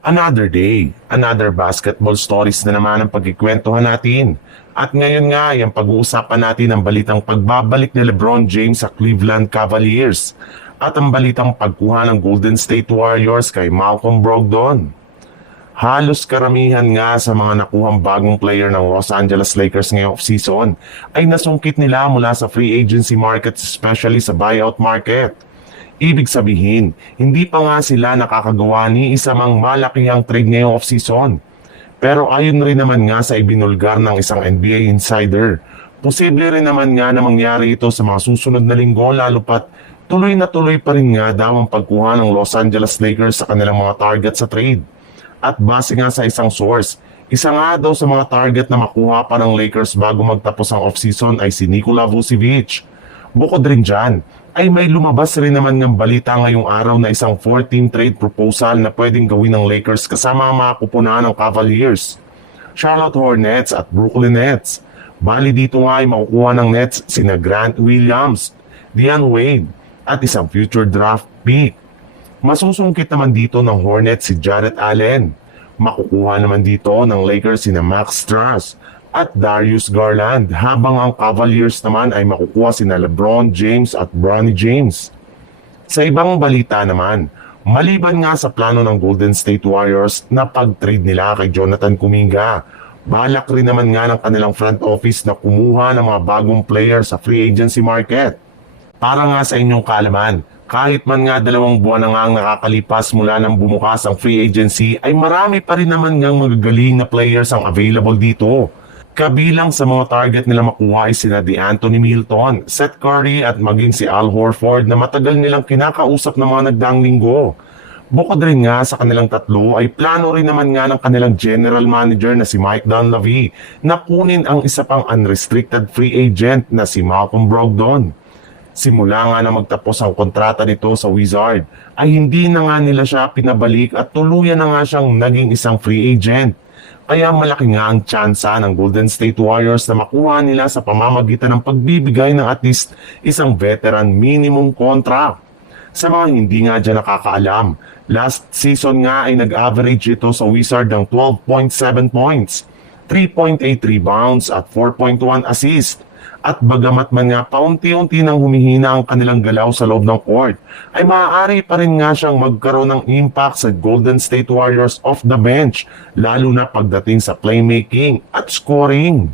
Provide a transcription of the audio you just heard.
Another day, another basketball stories na naman ang pagkikwentuhan natin. At ngayon nga, yung pag-uusapan natin ang balitang pagbabalik ni LeBron James sa Cleveland Cavaliers at ang balitang pagkuha ng Golden State Warriors kay Malcolm Brogdon. Halos karamihan nga sa mga nakuhang bagong player ng Los Angeles Lakers ngayong off-season ay nasungkit nila mula sa free agency market, especially sa buyout market. Ibig sabihin, hindi pa nga sila nakakagawa ni isa mang malakihang trade ngayong off-season. Pero ayon rin naman nga sa ibinulgar ng isang NBA insider, posible rin naman nga na mangyari ito sa mga susunod na linggo lalo pat tuloy na tuloy pa rin nga daw ang pagkuha ng Los Angeles Lakers sa kanilang mga target sa trade. At base nga sa isang source, isa nga daw sa mga target na makuha pa ng Lakers bago magtapos ang off-season ay si Nikola Vucevic. Bukod rin dyan, ay may lumabas rin naman ng balita ngayong araw na isang 14 trade proposal na pwedeng gawin ng Lakers kasama ang mga kupunan ng Cavaliers, Charlotte Hornets at Brooklyn Nets. Bali dito nga ay makukuha ng Nets sina Grant Williams, Dion Wade at isang future draft pick. Masusungkit naman dito ng Hornets si Jarrett Allen. Makukuha naman dito ng Lakers sina Max Strus at Darius Garland, habang ang Cavaliers naman ay makukuha sina LeBron James at Bronny James. Sa ibang balita naman, maliban nga sa plano ng Golden State Warriors na pag-trade nila kay Jonathan Kuminga, balak rin naman nga ng kanilang front office na kumuha ng mga bagong player sa free agency market. Para nga sa inyong kaalaman, kahit man nga 2 buwan na nga ang nakakalipas mula nang bumukas ang free agency, ay marami pa rin naman ngang magagaling na players ang available dito. Kabilang sa mga target nila makuha ay sina DeAnthony Milton, Seth Curry at maging si Al Horford na matagal nilang kinakausap ng mga nagdaang linggo. Bukod rin nga sa kanilang tatlo ay plano rin naman nga ng kanilang general manager na si Mike Dunleavy na kunin ang isa pang unrestricted free agent na si Malcolm Brogdon. Simula nga na magtapos ang kontrata nito sa Wizard ay hindi na nga nila siya pinabalik at tuluyan na nga siyang naging isang free agent. Kaya malaki nga ang tsansa ng Golden State Warriors na makuha nila sa pamamagitan ng pagbibigay ng at least isang veteran minimum contract. Sa mga hindi nga dyan nakakaalam, last season nga ay nag-average ito sa Wizard ng 12.7 points, 3.8 rebounds at 4.1 assists. At bagamat man nga paunti-unti nang humihina ang kanilang galaw sa loob ng court, ay maaari pa rin nga siyang magkaroon ng impact sa Golden State Warriors off the bench, lalo na pagdating sa playmaking at scoring.